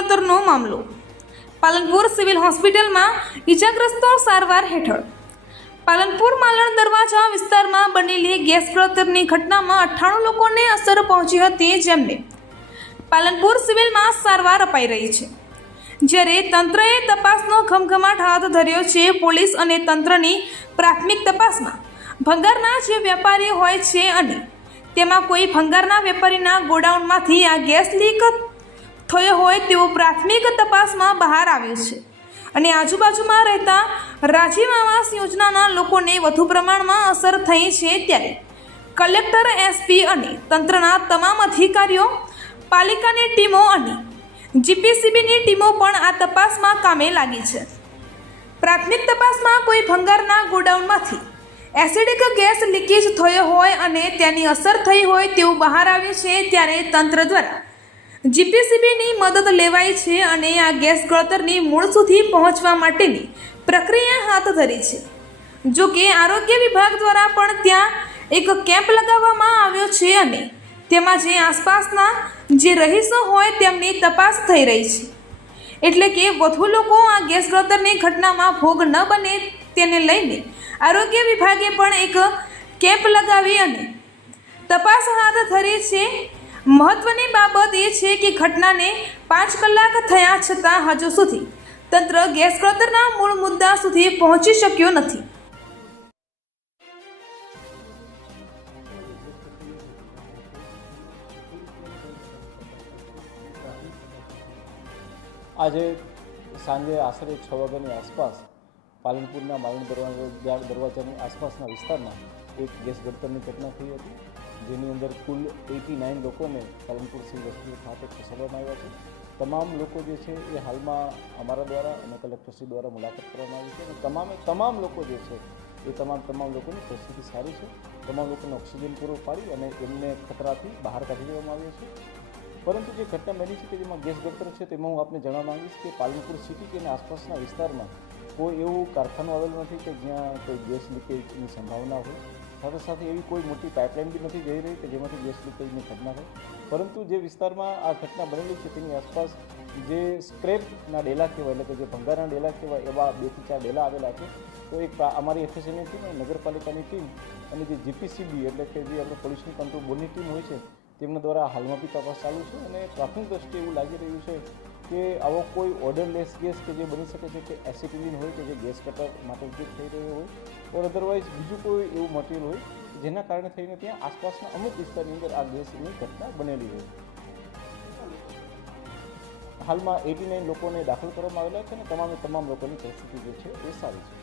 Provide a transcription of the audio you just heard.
ગળતરનો મામલો। પાલનપુર સિવિલ હોસ્પિટલમાં ઈજાગ્રસ્તો સારવાર હેઠળ। પાલનપુર માલણ દરવાજા વિસ્તારમાં બનેલી ગેસ ગળતરની ઘટનામાં 98 લોકોને અસર પહોંચી હતી, જેમને પાલનપુર સિવિલમાં સારવાર અપાઈ રહી છે। જ્યારે તંત્રએ તપાસનો ઘમઘમાટ હાથ ધર્યો છે। પોલીસ અને તંત્રની પ્રાથમિક તપાસમાં ભંગારના જે વેપારી હોય છે અને તેમાં કોઈ ભંગારના વેપારીના ગોડાઉનમાંથી આ ગેસ લીક થયો હોય તેવું પ્રાથમિક તપાસમાં બહાર આવ્યું છે અને આજુબાજુમાં રહેતા રાજીવ આવાસ યોજનાના લોકોને વધુ પ્રમાણમાં અસર થઈ છે। ત્યારે કલેક્ટર, એસપી અને તંત્રના તમામ અધિકારીઓ, પાલિકાની ટીમો અને જીપીસીબીની ટીમો પણ આ તપાસમાં કામે લાગી છે। પ્રાથમિક તપાસમાં કોઈ ભંગારના ગોડાઉનમાંથી એસિડિક ગેસ લીકેજ થયો હોય અને તેની અસર થઈ હોય તેવું બહાર આવ્યું છે। ત્યારે તંત્ર દ્વારા જીપીસીબીની મદદ લેવાઈ છે અને આ ગેસ ગળતરની મૂળ સુધી પહોંચવા માટેની પ્રક્રિયા હાથ ધરી છે। જો કે આરોગ્ય વિભાગ દ્વારા પણ ત્યાં એક કેમ્પ લગાવવામાં આવ્યો છે અને તેમાં જે આસપાસના જે રહીશો હોય તેમની તપાસ થઈ રહી છે, એટલે કે વધુ લોકો આ ગેસ ગળતરની ઘટનામાં ભોગ ન બને તેને લઈને આરોગ્ય વિભાગે પણ એક કેમ્પ લગાવી અને તપાસ હાથ ધરી છે। મહત્વની બાબત એ છે કે ઘટનાને 5 કલાક થયા છતાં હજુ સુધી તંત્ર ગેસ ગળતરના મૂળ મુદ્દા સુધી પહોંચી શક્યો નથી। આજે સાંજે આશરે 6 વાગ્યાની આસપાસ પાલનપુરના માલણ દરવાજાની આસપાસના વિસ્તારમાં એક ગેસ ગળતરની ઘટના થઈ હતી, જેની અંદર કુલ 89 લોકોને પાલનપુર સિવિલ હોસ્પિટલ ખાતે ખસેડવામાં આવ્યા છે। તમામ લોકો જે છે એ હાલમાં અમારા દ્વારા અને કલેક્ટરશ્રી દ્વારા મુલાકાત કરવામાં આવી છે અને તમામ લોકો જે છે એ તમામ લોકોની પરિસ્થિતિ સારી છે। તમામ લોકોને ઓક્સિજન પૂરો પાડી અને એમને ખતરાથી બહાર કાઢી લેવામાં આવ્યા છે। પરંતુ જે ઘટના બની છે કે જેમાં ગેસ ગળતર છે તેમાં હું આપને જણાવવા માંગીશ કે પાલનપુર સિટી કે આસપાસના વિસ્તારમાં કોઈ એવું કારખાનું આવેલું નથી કે જ્યાં કોઈ ગેસ લીકેજની સંભાવના હોય। સાથે સાથે એવી કોઈ મોટી પાઇપલાઇન બી નથી જઈ રહી કે જેમાંથી ગેસ લીકેજની ઘટના થાય। પરંતુ જે વિસ્તારમાં આ ઘટના બનેલી છે તેની આસપાસ જે સ્ક્રેપના ડેલા કહેવાય, એટલે કે જે ભંગારના ડેલા કહેવાય, એવા 2 થી 4 ડેલા આવેલા છે। તો એક અમારી એફએસએલની ટીમ અને નગરપાલિકાની ટીમ અને જે જીપીસીબી એટલે કે જે આપણે પોલ્યુશન કંટ્રોલ બોર્ડની ટીમ હોય છે તેમના દ્વારા હાલમાં બી તપાસ ચાલુ છે અને પ્રાથમિક દ્રષ્ટિએ એવું લાગી રહ્યું છે કે આવો કોઈ ઓર્ડરલેસ ગેસ કે જે બની શકે છે કે એસિટિલિન હોય કે જે ગેસ કટર માટે ઉપયોગ થઈ રહ્યો હોય, ઓર અધરવાઇઝ બીજું કોઈ એવું મટીરિયલ હોય જેના કારણે થઈને ત્યાં આસપાસના અમુક વિસ્તારની અંદર આ ગેસની ઘટના બનેલી હોય। હાલમાં 89 લોકોને દાખલ કરવામાં આવેલા છે અને તમામ લોકોની પરિસ્થિતિ જે છે એ સારી છે।